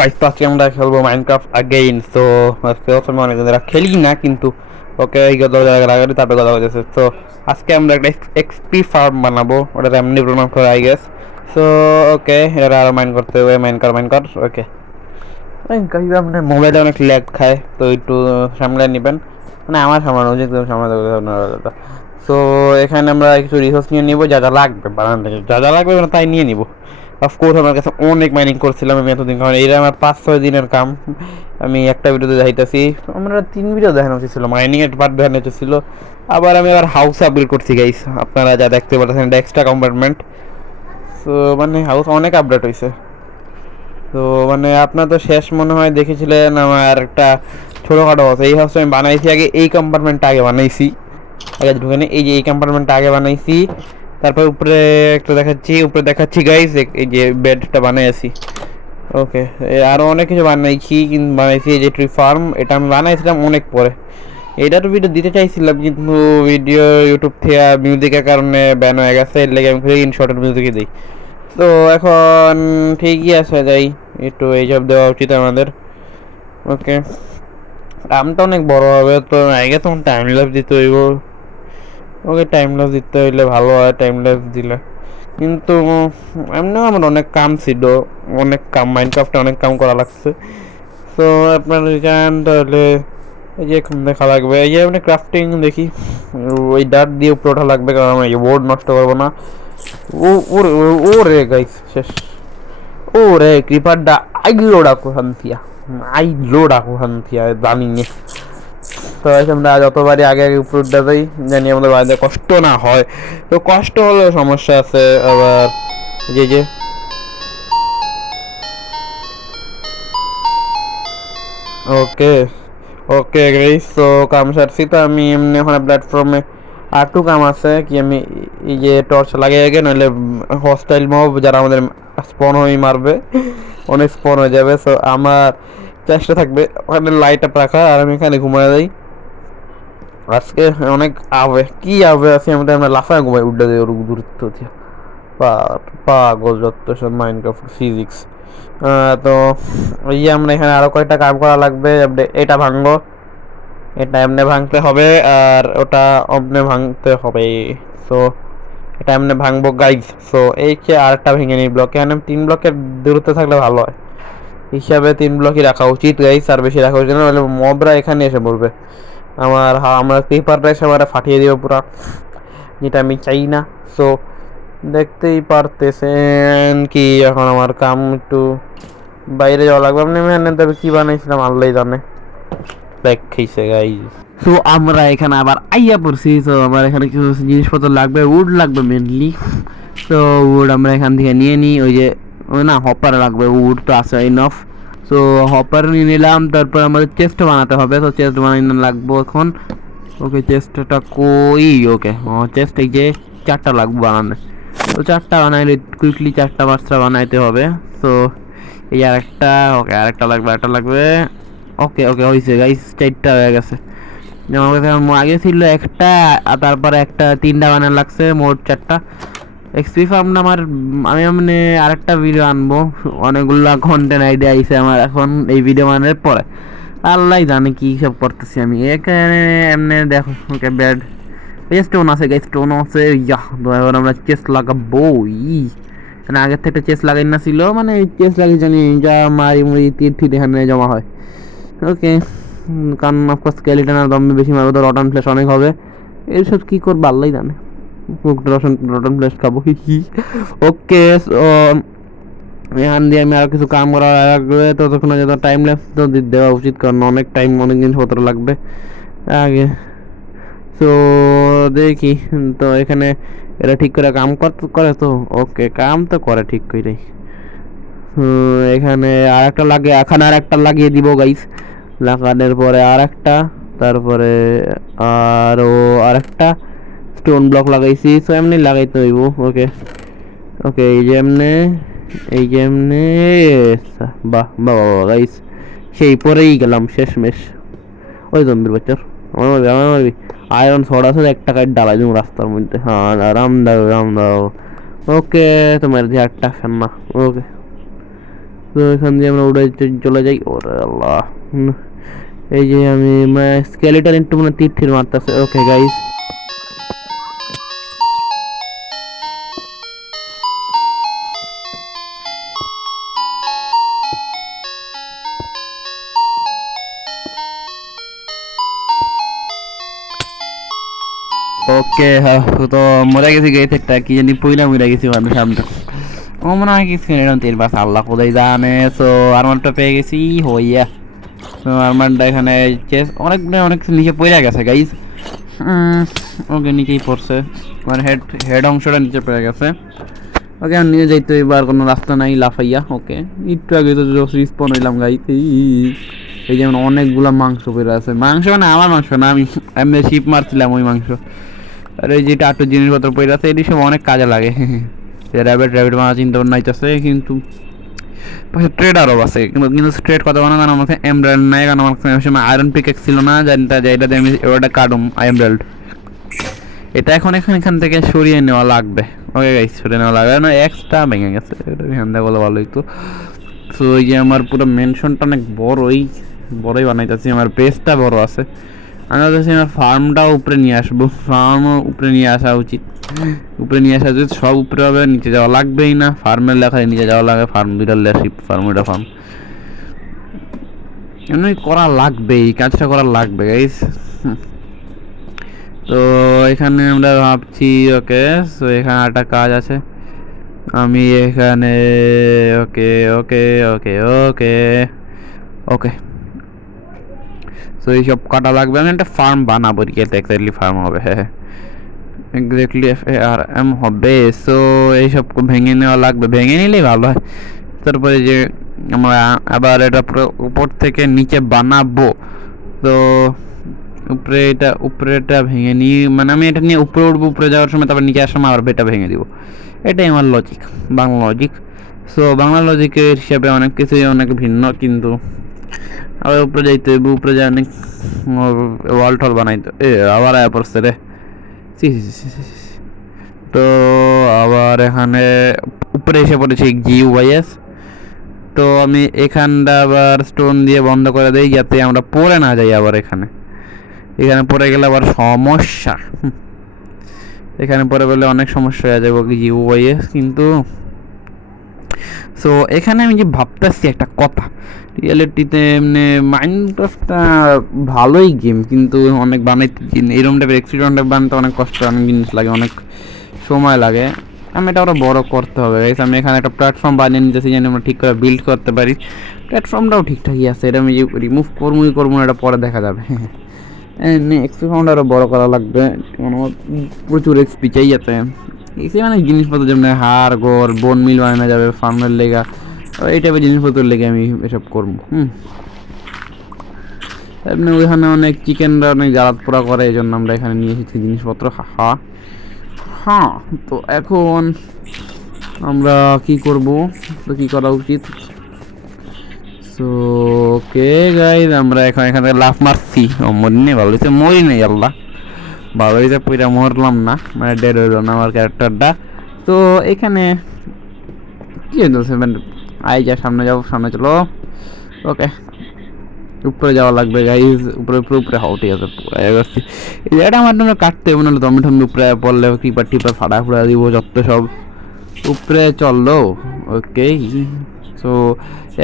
Guys, তো আজকে আমরা খেলবো মাইনক্রাফট अगेन। সো আজকে আমি অনেক দিন ধরে খেলি না, কিন্তু ওকে এই কথা লাগালে তারপরে কথা হয়েছে। তো আজকে আমরা একটা এক্সপি ফার্ম বানাবো, ওটা এমনি প্রোগ্রাম করে আই গেস। সো ওকে, এটা আরো মাইন করতে হবে, মাইন কর ওকে। গাইস, আপনার মোবাইলে অনেক ল্যাগ খায়, তো একটু সামলে নেবেন, মানে আমার সামলানো উচিত, সামলাতে হবে। সো এখানে আমরা কিছু রিসোর্স নিয়ে নিব, যা যা লাগবে বানাতে, যা যা লাগবে মানে তাই নিয়ে নিব। অফকোর্স আমার কাছে অনেক মাইনিং করছিলাম আমি এতদিন, কারণ এটা আমার 5-6 দিনের কাম। আমি একটা ভিডিওতে দেখাইতেছি, আমরা 3 ভিডিও দেখানো হচ্ছিল, মাইনিং এর পার্ট দেখানো হচ্ছিল। আবার আমি আবার হাউস আপগ্রেড করছি গাইস, আপনারা যা দেখতে পাচ্ছেন এটা এক্সট্রা কম্পার্টমেন্ট। সো মানে হাউস অনেক আপডেট হয়েছে। তো মানে আপনার তো শেষ মনে হয় দেখেছিলেন আমার একটা ছোটোখাটো হাউস, এই হাউসটা আমি বানাইছি আগে, এই কম্পার্টমেন্টটা আগে বানাইছি, আগে ঢুকে এই যে এই কম্পার্টমেন্টটা আগে বানাইছি। তারপর উপরে একটা দেখাচ্ছি, উপরে দেখাচ্ছি গাইস, এই যে বেডটা বানাইছি। ওকে, আরও অনেক কিছু বানাইছি, কিন্তু বানাইছি এই যে ট্রি ফার্ম, এটা আমি বানাইছিলাম অনেক পরে। এটা তো ভিডিও দিতে চাইছিলাম, কিন্তু ভিডিও ইউটিউব থেকে মিউজিকের কারণে ব্যান হয়ে গেছে, এর লেগে আমি ইনশর্টের মিউজিকই দিই। তো এখন ঠিকই আছে, যাই একটু এইসব দেওয়া উচিত আমাদের। ওকে, দামটা অনেক বড় হবে, তো আগে তখন টাইম ল্যাপস দিতে হইব। ওকে, টাইম ল্যাপস দিতে হইলে ভালো হয়, টাইম ল্যাপস দিলে। কিন্তু এমনিও আমার অনেক কাম ছিল, অনেক কাম, মাইনক্রাফটে অনেক কাম করা লাগছে। তো আপনার জান তাহলে এই যে এখন দেখা লাগবে, এই যে মানে ক্রাফটিং দেখি, ওই ডাট দিয়ে উপরে ওঠা লাগবে, কারণ আমি এই বোর্ড নষ্ট করবো না। ও ওরে ওরে গাইস শেষ। ওরে ক্রিপারটা আইলো ডাকো হান্তিয়া, আইলো ডাকো হান্তিয়া জানি না। তো আমরা যতবারই আগে আগে উপর উঠতে যাই, জানি আমাদের বাড়িতে কষ্ট না হয়। তো কষ্ট হলেও সমস্যা আছে আবার, যে ওকে ওকে গাইস, তো কাম সারছি। তো আমি এমনি ওখানে প্ল্যাটফর্মে আরটু কাম আছে কি, আমি এই যে টর্চ লাগিয়ে আগে, নইলে হস্টাইল মব যারা আমাদের স্পন হয়ে মারবে, অনেক স্পন হয়ে যাবে। সো আমার চেষ্টা থাকবে ওখানে লাইট আপ রাখা, আর আমি এখানে ঘুমায় যাই। আজকে অনেক আবে কি আবে আছে, আমরা লাফায় ঘুমাই উঠে যাই ওর দূরত্ব দিয়ে। পাগল যত সব মাইনক্রাফট ফিজিক্স। তো ওই যে আমরা এখানে আরো কয়েকটা কাম করা লাগবে, এটা ভাঙবো, এটা এমনি ভাঙতে হবে, আর ওটা অমনে ভাঙতে হবে। সো এটা এমনি ভাঙবো গাইজ। সো এই যে আরেকটা ভেঙে নিই ব্লক, এখানে 3 ব্লকের দূরত্বে থাকলে ভালো হয় হিসাবে, 3 ব্লকই রাখা উচিত গাইজ, আর বেশি রাখা উচিত না, নাহলে মবরা এখানে এসে পড়বে। আমরা ক্রিপারটা এসে আমরা ফাটিয়ে দিব পুরা, যেটা আমি চাই না। সো দেখতেই পারতেছেন কি, এখন আমার কাম একটু বাইরে যাওয়া লাগবে। আপনি এখানে তবে কি বানাইছিলাম আল্লাহ জানে, দেখেইছে গাইজ। সো আমরা এখানে আবার আইয়া পড়ছি। তো আমার এখানে কিছু জিনিসপত্র লাগবে, উড লাগবে মেনলি। তো উড আমরা এখান থেকে নিয়ে নিই, ওই যে না হপার লাগবে, উড তো আছে ইনফ। সো হপার নিয়ে নিলাম, তারপর আমাদের চেস্ট বানাতে হবে, তো চেস্ট বানানো লাগবো এখন। ওকে, চেস্টটা কই, ওকে চেস্ট এই যে 4টা লাগবে বানানো। তো 4টা বানাইলে কুইকলি 4টা বাচ্চা বানাইতে হবে। তো এই আরেকটা, ওকে আরেকটা লাগবে, আরেকটা লাগবে। ওকে ওকে হয়েছে গাইস, 4টা হয়ে গেছে। আমার কাছে আগে ছিল একটা, তারপরে একটা 3টা বানানো লাগছে, মোট 4টা। এক্সপি ফার্ম আমার, আমি মানে আরেকটা ভিডিও আনবো, অনেকগুলা কন্টেন্ট আইডিয়া আইছে আমার এখন এই ভিডিও বানানোর পরে। আল্লাহ জানে কি সব করতেছি আমি এখানে। এমনি দেখো, ওকে ব্যাড স্টোন আছে গাইস, স্টোন আছে। ইয়া তো এবার আমরা চেস্ট লাগাবো। মানে আগের থেকে চেস্ট লাগাই না ছিল, মানে চেস্ট লাগিয়ে জানি যা মারি মুড়ি তীর এখানে জমা হয়। ওকে, কারণ অফকোর্স স্কেলিটন আর দমে বেশি মারবো, তো রটন ফ্লেশ অনেক হবে। এইসব কী করবো আল্লাহ জানে, রটন ফ্লেশ খাবো কি। ওকে, এখান দিয়ে আমি আরও কিছু কাম করা লাগবে, ততক্ষণে যত টাইম ল্যাপস তো দেওয়া উচিত, কারণ অনেক টাইম, অনেক জিনিসপত্র লাগবে আগে। তো দেখি, তো এখানে এরা ঠিক করে কাম করে তো, ওকে কাম তো করে ঠিক করে। এখানে আর একটা লাগে, এখানে আর একটা লাগিয়ে দিব গাইস, লাগানোর পরে আর একটা, তারপরে আরও আর একটা স্টোন ব্লক লাগাইছি। সো এমনি লাগাইতে হইব। ওকে ওকে, এই যে এমনি বাহ বাহ গাইস, সেই পরেই গেলাম শেষমেশ। ওই জম্বির বাচ্চার আমার মারবি, আয়রন শর্ট আছে, 1 টাকায় ডালাই দিব রাস্তার মধ্যে। হ্যাঁ রাম দাও। ওকে, তোমার দিয়ে একটা ফেন না। ওকে তো এখান দিয়ে আমরা উড়ে চলে যাই। ওরে আল্লাহ, এই যে আমি স্কেলেটন একটু মানে তীর তীর মারতেছে। ওকে গাইস, ওকে হ্যাঁ, তো মরে গেছি গাইস, একটা কি জানি পইলা মরে গেছি মানে সামনে। ও মনে হয় কি স্কেলেটন তীর বাস, আল্লাহ খোদাই জানে। সো আরমারটা পেয়ে গেছি হইয়া। তো আরমারটা এখানে অনেক অনেক নিচে পড়ে গেছে গাইস। ওকে নিচেই পড়ছে, মানে হেড অংশটা নিচে পড়ে গেছে। ওকে আর নিয়ে যাইতে এবার কোনো রাস্তা নাই লাফাইয়া। ওকে একটু আগে তো রিস্পন হইলাম গাইস। এই যেমন অনেকগুলা মাংস পড়ে আছে, মাংস মানে আমার মাংস না, আমি এমনি শিপ মারছিলাম ওই মাংস। আর এই যে টাটুর জিনিসপত্র পড়ে আছে, এটি সব অনেক কাজে লাগে। র্যাবিট মারা চিন্তা ভাবনা হইতেছে, কিন্তু ট্রেডারও আছে, কিন্তু কিন্তু ট্রেড কথা বলা কারণ আমার এমব্রয়েড নাই, কারণ আমার সময় আয়রন পিকেক্স ছিল না, জানতে যে এটা দিয়ে আমি ওটা কাটুম এমব্রয়েড। এটা এখন এখান থেকে সরিয়ে নেওয়া লাগবে। ওকে গাইস, সরিয়ে নেওয়া লাগবে না, এক্সট্রা ভেঙে গেছে, এটা এখান থেকে বলে ভালো হইতো। তো এই যে আমার পুরো মেনশনটা অনেক বড়ই বানাইতেছি, আমার বেসটা বড় আছে। আমি ভাবতেছি আমার ফার্মটাও উপরে নিয়ে আসবো, ফার্মও উপরে নিয়ে আসা উচিত। উপরে নিয়ে আসা উচিত, সব উপরে হবে, নিচে যাওয়া লাগবেই না। ফার্মের লেখায় নিচে যাওয়া লাগে, ফার্ম দুইটা শিপ ফার্ম, ওইটা ফার্ম এমনি করা লাগবে, এই কাজটা করা লাগবে গাইস। তো এখানে আমরা ভাবছি, ওকে সো এখানে একটা কাজ আছে, আমি এখানে ওকে ওকে ওকে ওকে ওকে সো এইসব কাটা লাগবে। আমি একটা ফার্ম বানাবো, এক্স্যাক্টলি ফার্ম হবে, হ্যাঁ এক্স্যাক্টলি FARM হবে। সো এইসব ভেঙে নেওয়া লাগবে, ভেঙে নিলেই ভালো হয়। তারপরে যে আমরা আবার এটা উপর থেকে নিচে বানাবো। তো উপরেটা ভেঙে নিই, মানে আমি এটা নিয়ে উপরে উঠবো, উপরে যাওয়ার সময় তারপর নিচে আসার সময় আবার এটা ভেঙে দিব। এটাই আমার logic, Bangla logic. So Bangla লজিকের হিসাবে অনেক কিছুই অনেক ভিন্ন, কিন্তু আবার উপরে যাইতে হইব, উপরে যাই অনেক ওয়াল টল বানাইতে আবার আয়া পড়ছে রে। তো আবার এখানে উপরে এসে পড়েছি GUIS। তো আমি এখানটা আবার স্টোন দিয়ে বন্ধ করে দেই, যাতে আমরা পড়ে না যাই আবার এখানে পড়ে গেলে আবার সমস্যা। এখানে পড়ে গেলে অনেক সমস্যা হয়ে যাবে GUIS কিন্তু। সো এখানে আমি যে ভাবতেছি একটা কথা, রিয়েলিটিতে এমনি মাইনক্রাফটটা ভালোই গেম, কিন্তু অনেক বানাইতে এরকম টাইপের এক্সিডেন্ট বানাতে অনেক কষ্ট, অনেক জিনিস লাগে, অনেক সময় লাগে। আমি এটা আরও বড় করতে হবে গাইস। আমি এখানে একটা প্ল্যাটফর্ম বানিয়ে নিতেছি, যেন আমরা ঠিক করে বিল্ড করতে পারি। প্ল্যাটফর্মটাও ঠিকঠাকই আছে, এটা আমি যে রিমুভ করবো এটা পরে দেখা যাবে। এক্সপি ফাউন্ড আরও বড় করা লাগবে, আমার প্রচুর এক্সপি চাই যাতে এসে মানে জিনিসপত্র যেমন হাড় গোড় বোন মিল বানানো যাবে ফার্মের লেগা, এই টাইপের জিনিসপত্রের লেগে আমি এসব করবো। এমনি ওইখানে অনেক চিকেনরা অনেক জ্বালাত পোড়া করে, এই জন্য আমরা এখানে নিয়ে এসেছি জিনিসপত্র। হ্যাঁ তো এখন আমরা কি করব, তো কি করা উচিত? সো ওকে গাইজ, আমরা এখন এখান থেকে লাফ মারছি, মরি নেই, ভালো হয়েছে মরি নেই, আল্লাহ ভালো হয়েছে, পুরা মরলাম না, মানে ডেড হইল না আমার ক্যারেক্টারটা। তো এখানে কি হয়েছে, আই যা সামনে যাবো, সামনে চলো। ওকে উপরে যাওয়া লাগবে গাইজ, উপরে উপরে উপরে হাও, ঠিক আছে পুরাই গেছি। এই জায়গাটা আমার তোমরা কাটতে হবে, নাহলে দমে ঠমে উপরে পড়লে টিপার ফাটা ফুটা দিব যত সব। উপরে চললো, ওকে। সো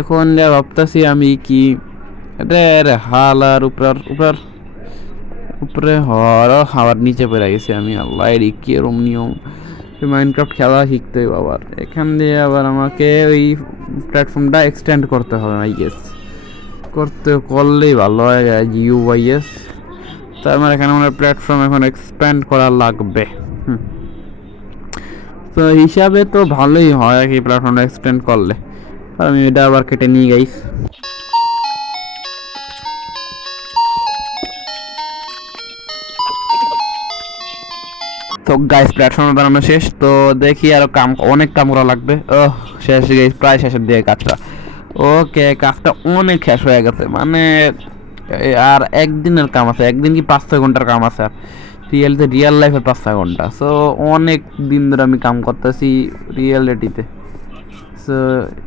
এখন যা ভাবতেছি আমি কি রে হাল আর উপরে হাওয়ার নিচে পড়ে গেছি আমি, আল্লাহ এর কি এরম নিয়ম। মাইনক্রাফট খেলা শিখতে হবে আবার, এখান দিয়ে আবার আমাকে ওই প্ল্যাটফর্মটা এক্সটেন্ড করতে হবে, আই গেস করলেই ভালো হয় GUIS। তো আমার এখানে আমার প্ল্যাটফর্ম এখন এক্সপ্যান্ড করা লাগবে। তো হিসাবে তো ভালোই হয় আর কি প্ল্যাটফর্মটা এক্সটেন্ড করলে। আর আমি এটা আবার কেটে নিয়ে গাইস। তো গাইস প্ল্যাটফর্মে বানানো শেষ, তো দেখি আরো অনেক কাম করা লাগবে। শেষ গাইস, প্রায় শেষের দিকে কাজটা। ওকে কাজটা অনেক শেষ হয়ে গেছে, মানে আর একদিনের কাম আছে, একদিন কি 5-6 ঘন্টার কাম আছে, আর রিয়েল লাইফে 5-6 ঘন্টা। সো অনেক দিন ধরে আমি কাম করতেছি রিয়েলিটিতে।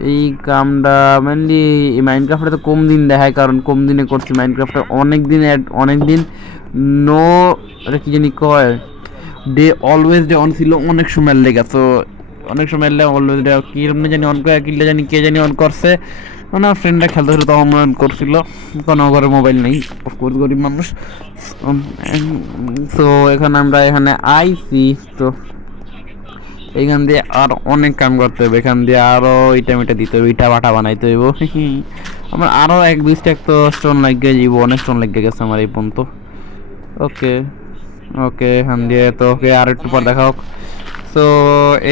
এই কামটা মেনলি মাইনক্রাফটে তো কম দিন দেখায়, কারণ কম দিনে করছি। মাইনক্রাফটে অনেক দিন নো কি জানি কয় ডে অলওয়েজ ডে অন ছিল অনেক সময় লেগে। তো অনেক সময় লেগে অলওয়েজ ডে কীরকম জানি অন করে, কিনলে জানি কে জানি অন করছে, মানে আমার ফ্রেন্ডরা খেলতে হলে তখন অন করছিল, কোনো ঘরে মোবাইল নেই, অফকোর্স গরিব মানুষ। তো এখানে আইসি, তো এইখান দিয়ে আর অনেক কাম করতে হবে, এখান দিয়ে আরও ইটা মিটা দিতে হবে, ইটা বাটা বানাইতে হইব। আমার আরও 1-2 স্ট্যাক তো স্টোন লাগিয়ে যাইব, অনেক স্টোন লাগিয়ে গেছে আমার এই পর্যন্ত। ওকে ওকে, এখান দিয়ে তো ওকে আর একটু পর দেখা হোক। তো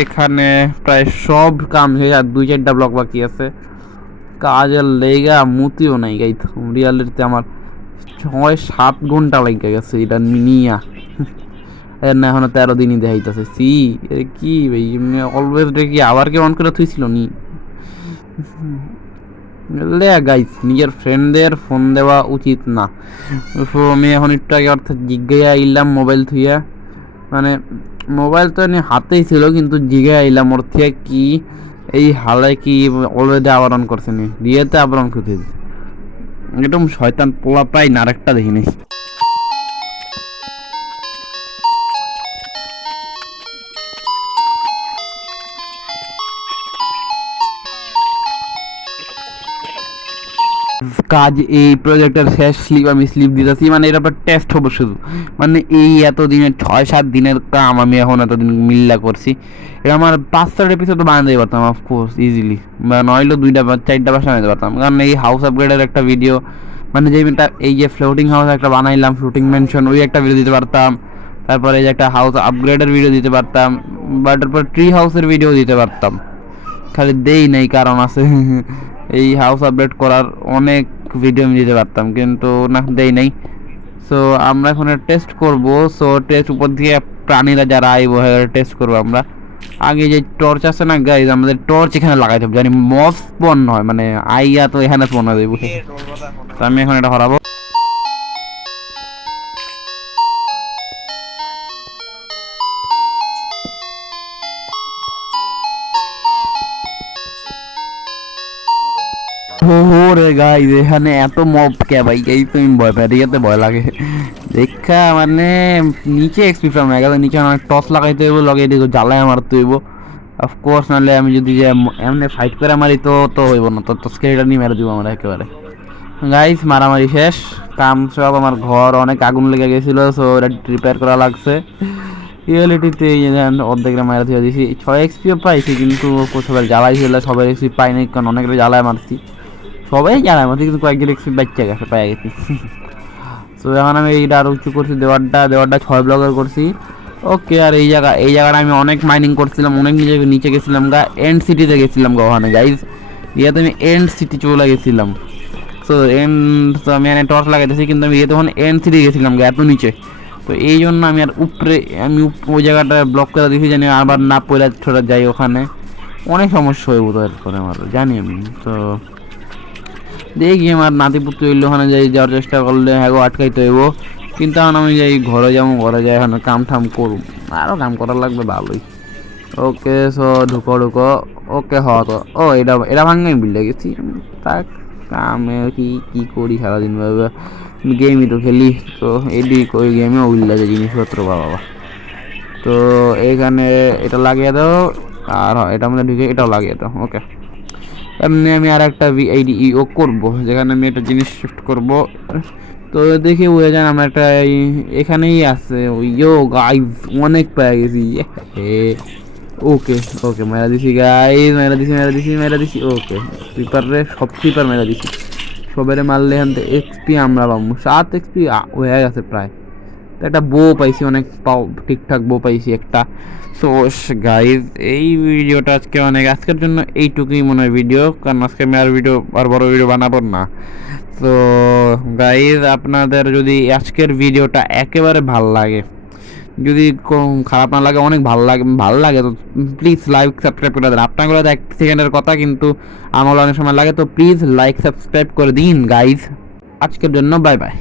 এখানে প্রায় সব কাম হয়ে আর 2-4টা ব্লক বাকি আছে। কাজের লেগা মুতিও নাই গাইত, রিয়ালিটিতে আমার 6-7 ঘন্টা লেগে গেছে এটা নিয়া। এর না এখনো 13 দিনই দেখাইতেছে। সি কি ভাই, এমনি অলওয়েজ দেখি আবার কে অন করে থুইছিল নি লে গাইস, নিজের ফ্রেন্ডদের ফোন দেওয়া উচিত না। তো আমি এখন একটু আগে অর্থাৎ জিজ্ঞাসা আইলাম মোবাইল থুইয়া, মানে মোবাইল তো এনে হাতেই ছিল, কিন্তু জিজ্ঞাসা আইলাম ওর থেকে কি এই হালে কি অলরেডি আবার অন করছে নি, দিয়েতে আবার অন করতে একদম শয়তান পোলা পাই না, আরেকটা দেখিনি। কাজ এই প্রজেক্টের শেষ স্লিপ আমি দিতেছি, মানে এর উপর টেস্ট হবো শুধু, মানে এই এতদিনের 6-7 দিনের কাম আমি এখন এতদিন মিল্লা করছি। এটা আমার 5-6 এপিসোড বানাতে পারতাম অফকোর্স ইজিলি, বা নইলে 2টা বা 4টা বাসা বানাতে পারতাম, কারণ এই হাউস আপগ্রেডের একটা ভিডিও, মানে যেটা এই যে ফ্লোটিং হাউস একটা বানাইলাম, ফ্লোটিং মেনশন, ওই একটা ভিডিও দিতে পারতাম। তারপরে এই যে একটা হাউস আপগ্রেডের ভিডিও দিতে পারতাম, বা তারপর ট্রি হাউসের ভিডিও দিতে পারতাম, খালি দেই নেই কারণ আছে। এই হাউস আপডেট করার অনেক ভিডিও আমি দিতে পারতাম, কিন্তু না, দেই নাই। সো আমরা এখন টেস্ট করব। সো টেস্ট উপর দিয়ে প্রাণীরা যারা আইব টেস্ট করবো আমরা। আগে যে টর্চ আছে না গাইজ, আমাদের টর্চ এখানে লাগাইতে হবে, জানি মব স্পন হয়, মানে আইয়া তো এখানে স্পন হয়ে যাইব। তো আমি এখন এটা হরাবো। রে গাইজ, এখানে এত মব কে ভাই, এই তুমি ভয় পাই, রিয়াতে ভয় লাগে দেখা, মানে নিচে এক্সপি ফ্রাম হয়ে গেল, নিচে অনেক টস লাগাইতে হইব, লগে এদিকে জ্বালায় মারতে হইব অফকোর্স, নাহলে আমি যদি যে এমনি ফাইট করে মারি তো হইব না, তো স্কেলটা নিয়ে মেরে দিব আমরা একেবারে। গাইজ মারামারি শেষ, কাম সব, আমার ঘর অনেক আগুন লেগে গেছিলো, সো ওটা রিপেয়ার করা লাগছে। রিয়েলিটিতে এই অর্ধেকটা মারা দিয়ে দিয়েছি, 6 এক্সপিও পাইছি, কিন্তু সবাই জ্বালাই ছিল, সবাই এক্সপি পাইনি, কারণ অনেকটা জ্বালায় মারছি, সবাই জ্বালায় মারছি, কিন্তু কয়েকজন এক্সপি বাচ্চা গেছে, পাই গেছি। তো এখন আমি এইটা আরো উঁচু করছি, দেওয়ারটা 6 ব্লকের করছি। ওকে, আর এই জায়গাটা আমি অনেক মাইনিং করছিলাম, অনেক নিচে গেছিলাম গা, এন্ড সিটিতে গেছিলাম গা ওখানে গাইজ, ইয়াতে আমি এন্ড সিটি চলে গেছিলাম। তো আমি এখানে টর্চ লাগাইতেছি, কিন্তু আমি তখন এন্ড সিটি গেছিলাম গা এত নিচে, তো এই জন্য আমি আর উপরে ওই জায়গাটা ব্লক করে দিয়েছি, জানি আবার না পড়ে ছোটা যাই, ওখানে অনেক সমস্যা হয়ে বোধ এরপরে আমার, জানি আমি। তো দেখি আমার নাতিপুত্র হইলে ওখানে যাওয়ার চেষ্টা করলে হ্যাঁ আটকাইতে হইব, কিন্তু এখন আমি যাই ঘরে যাবো, ঘরে যাই এখন কাম ঠাম করুম, আরও কাম করার লাগবে ভালোই। ওকে, সো ঢুকো। ওকে হ, তো ও এটা ভাঙে বিল্ডে গেছি, তাক কামে কি করি সারাদিন ভাবে, গেমই তো খেলি, তো এডি ওই গেমে উইল লাগে জিনিসপত্র বাবা। তো এইখানে এটা লাগিয়ে দাও, আর এটা আমাদের ঢুকে এটাও লাগিয়ে দাও। ওকে, এমনি আমি আর একটা ভিআইডিও করবো, যেখানে আমি একটা জিনিস শিফট করব। তো দেখে বুঝে যান আমরা একটা এখানেই আছে, ওইও গাইজ অনেক পেয়ে গেছি। ওকে ওকে, মেরা দিছি গাইজ, মেরা দিছি। ওকে, স্লিপারে সব স্লিপার মেরা দিছি, সবেরে মারলে এখান থেকে এক্সপি আমরা পাবো 7 এক্সপি হয়ে গেছে প্রায়। তো একটা বো পাইছি, অনেক ঠিকঠাক বো পাইছি একটা। সো গাইজ, এই ভিডিওটা আজকের জন্য এইটুকুই মনে হয় ভিডিও, কারণ আজকে আমি আর বড় ভিডিও বানাবো না। তো গাইজ, আপনাদের যদি আজকের ভিডিওটা একেবারে ভাল লাগে, যদি খারাপ না লাগে, অনেক ভালো লাগে তো প্লিজ লাইক সাবস্ক্রাইব করে দেন। আপনার 1 সেকেন্ডের কথা, কিন্তু আমার অনেক সময় লাগে, তো প্লিজ লাইক সাবস্ক্রাইব করে দিন গাইজ। আজকের জন্য বাই বাই।